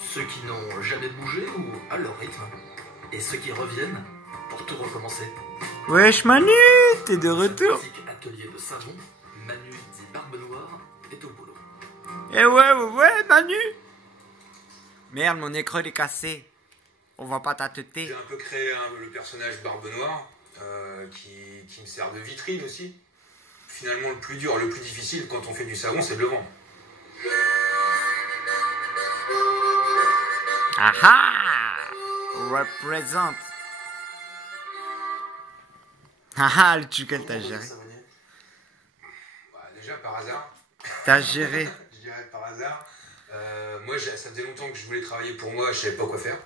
Ceux qui n'ont jamais bougé ou à leur rythme. Et ceux qui reviennent pour tout recommencer. Wesh Manu, t'es de retour. Petit atelier de savon, Manu dit Barbe Noire est au boulot. Eh ouais, Manu. Merde, mon écran est cassé. On va pas t'atteter. J'ai un peu créé le personnage Barbe Noire, qui me sert de vitrine aussi. Finalement, le plus dur, le plus difficile quand on fait du savon, c'est de le vendre. Aha! Represent. Haha, le truc qu'elle t'a géré. Bah, déjà, par hasard. T'as géré. Je dirais par hasard. Moi, ça faisait longtemps que je voulais travailler pour moi, je savais pas quoi faire.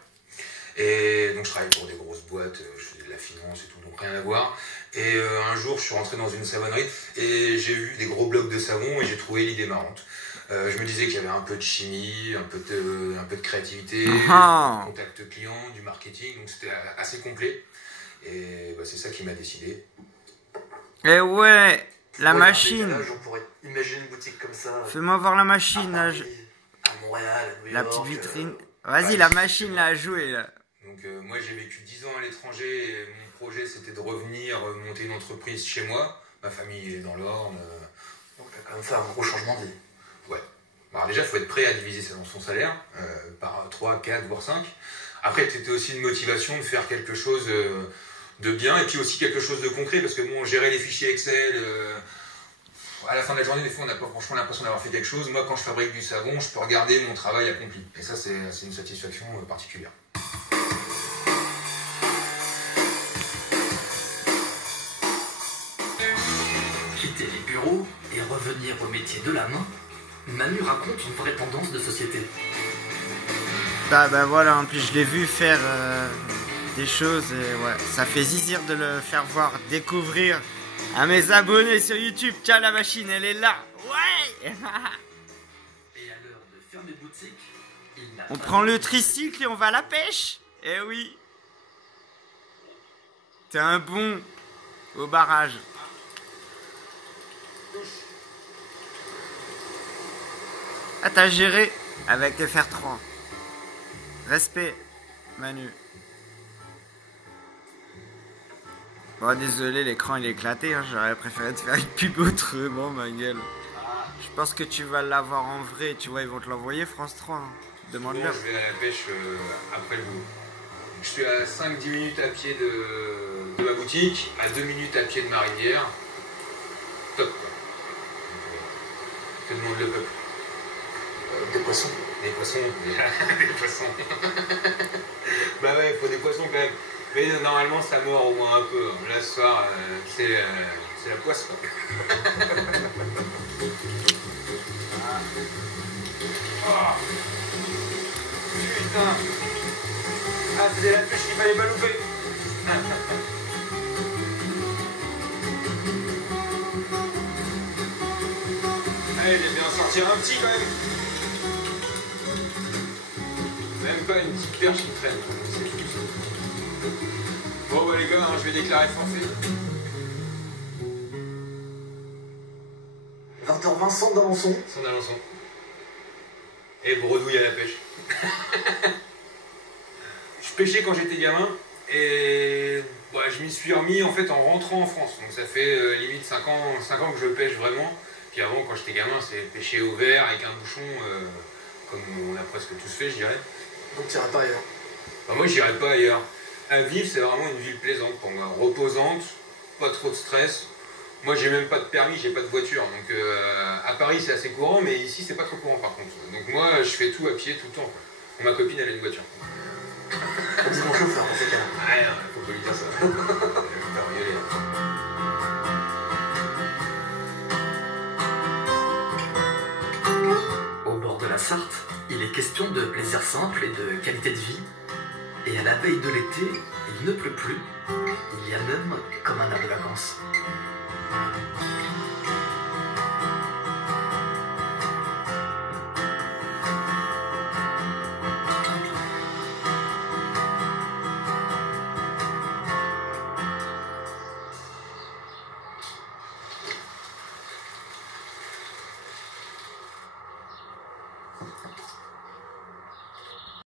Et donc, je travaillais pour des grosses boîtes, je faisais de la finance et tout, donc rien à voir. Et un jour, je suis rentré dans une savonnerie et j'ai vu des gros blocs de savon et j'ai trouvé l'idée marrante. Je me disais qu'il y avait un peu de chimie, un peu de créativité, du contact client, du marketing, donc c'était assez complet. Et bah, c'est ça qui m'a décidé. Eh ouais, la machine. Là, on pourrait imaginer une boutique comme ça. Fais-moi voir la machine, à là. Paris, à Montréal, à New La York, petite vitrine. Vas-y, la machine, là, à jouer, là. Donc moi, j'ai vécu 10 ans à l'étranger et mon projet, c'était de revenir monter une entreprise chez moi. Ma famille est dans l'Orne. Donc, t'as quand même fait un gros changement de vie. Ouais. Alors déjà, il faut être prêt à diviser son salaire par 3, 4, voire 5. Après, c'était aussi une motivation de faire quelque chose de bien et puis aussi quelque chose de concret parce que bon, gérer les fichiers Excel, à la fin de la journée, des fois, on n'a pas franchement l'impression d'avoir fait quelque chose. Moi, quand je fabrique du savon, je peux regarder mon travail accompli. Et ça, c'est une satisfaction particulière. Quitter les bureaux et revenir au métier de la main, Manu raconte une vraie tendance de société. Bah voilà, en plus je l'ai vu faire des choses et ouais, ça fait zizir de le faire voir, découvrir à mes abonnés sur YouTube. Tiens, la machine, elle est là. Ouais. Et à l'heure de fermer boutique, il n'a On pas prend le tricycle et on va à la pêche. Eh oui. T'es un bon au barrage. Ah, t'as géré avec FR3. Respect, Manu. Bon, désolé, l'écran il est éclaté. Hein. J'aurais préféré te faire une pub autrement, ma gueule. Je pense que tu vas l'avoir en vrai. Tu vois, ils vont te l'envoyer, France 3. Hein. Demande-leur. Bon, je vais à la pêche après le boulot. Je suis à 5-10 minutes à pied de ma boutique, à 2 minutes à pied de ma rivière. Top, quoi. Que demande le peuple? des poissons. Des poissons, des poissons. Bah ouais, il faut des poissons quand même. Mais normalement, ça mord au moins un peu. Là, ce soir, c'est la poisse, quoi. Oh. Putain. Ah, c'était la pêche qu'il fallait pas louper. Allez, j'ai bien sortir un petit quand même. Même pas une petite perche qui traîne. C'est fou ça. Bon bah les gars, hein, je vais déclarer forfait. 20h20 sans d'Alençon. Sans Alençon. Et bredouille à la pêche. Je pêchais quand j'étais gamin et bah, je m'y suis remis en fait en rentrant en France. Donc ça fait limite 5 ans que je pêche vraiment. Puis avant, quand j'étais gamin, c'est pêcher au verre avec un bouchon, comme on a presque tous fait, je dirais. Donc tu iras pas ailleurs. Bah, moi, j'irais pas ailleurs. À vivre, c'est vraiment une ville plaisante pour moi, reposante, pas trop de stress. Moi, j'ai même pas de permis, j'ai pas de voiture. Donc à Paris, c'est assez courant, mais ici, c'est pas trop courant par contre. Donc moi, je fais tout à pied tout le temps. Quoi. Ma copine, elle a une voiture. Dis mon chauffeur dans ces cas-là. Ah non, faut pas lui dire ça. Je vais me faire violer. Au bord de la Sarthe, il est question de plaisir simple et de qualité de vie. Et à la veille de l'été, il ne pleut plus. Il y a même comme un air de vacances.